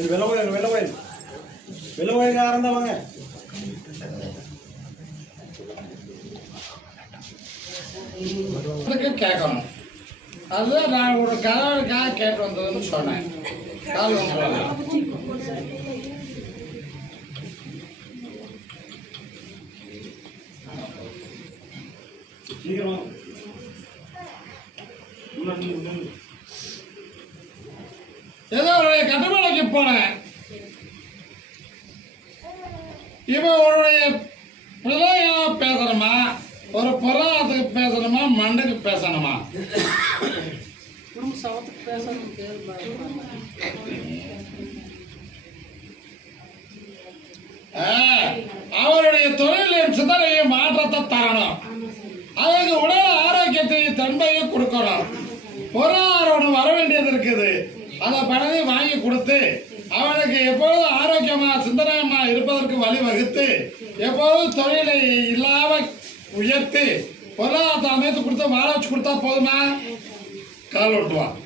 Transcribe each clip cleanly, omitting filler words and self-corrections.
வெளில கோயில் ஆரம்பம் வாங்க. கேட்கணும். அதுதான் நான் ஒரு கதவுக்காக கேட்டு வந்ததுன்னு சொன்னேன். கால் வந்து ஏதோ உடைய கட்டுமலைக்கு போனேன். இவன் உன்னுடைய பிள்ளையா பேசணுமா, ஒரு பொருளாதாரத்துக்கு பேசணுமா, மண்ணுக்கு பேசணுமா? அவருடைய தொழிலின் சிந்தனையும் மாற்றத்தை தரணும். அதுக்கு உடல் ஆரோக்கியத்தையும் தன்மையும் கொடுக்கணும். பொருளாதாரம் வர வேண்டியது இருக்குது. அதை பணத்தை வாங்கி கொடுத்து அவனுக்கு எப்பொழுதும் ஆரோக்கியமா சிந்தனமா இருப்பதற்கு வழிவகுத்து எப்போதும் தொழிலை இல்லாம உயர்த்தி பொருளாதாரத்தை அமைத்து கொடுத்தா வாழ வச்சு கொடுத்தா போதுமா? கால் ஓட்டுவான்.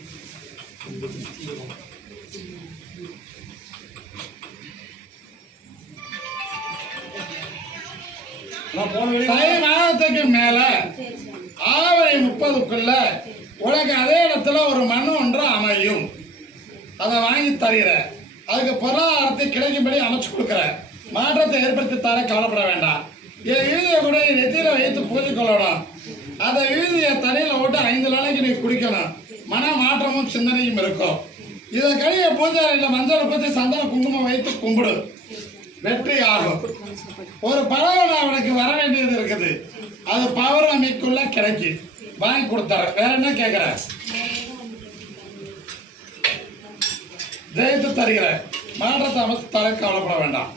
தை மாதத்துக்கு மேல ஆவணி 30க்குள்ள உனக்கு அதே இடத்துல ஒரு மண் ஒன்று அமையும். அதை வாங்கி தருகிற, அதுக்கு பொருளாதாரத்தை கிடைக்கும்படி அமைச்சு கொடுக்குற, மாற்றத்தை ஏற்படுத்தி தர கவலைப்பட வேண்டாம். என் விழுதியை கூட நெத்தியில வைத்து பூஜை கொள்ளணும். அந்த விழுதியை தண்ணியில் விட்டு 5 நாளைக்கு நீ குடிக்கணும். மன மாற்றமும் சிந்தனையும் இருக்கும். இதை கழிய பூஜை அறையில் மஞ்சள் பற்றி சந்தன குங்குமம் வைத்து கும்பிடு, வெற்றி ஆகும். ஒரு பறவை அவனுக்கு வர வேண்டியது இருக்குது. அது பௌர்ணமிக்குள்ள கிடைக்கும். வாங்கி கொடுத்தார. வேற என்ன கேட்கிற? ஜெயித்து தருகிற, மாற்றத்தை அமைத்து தர கவலைப்பட வேண்டாம்.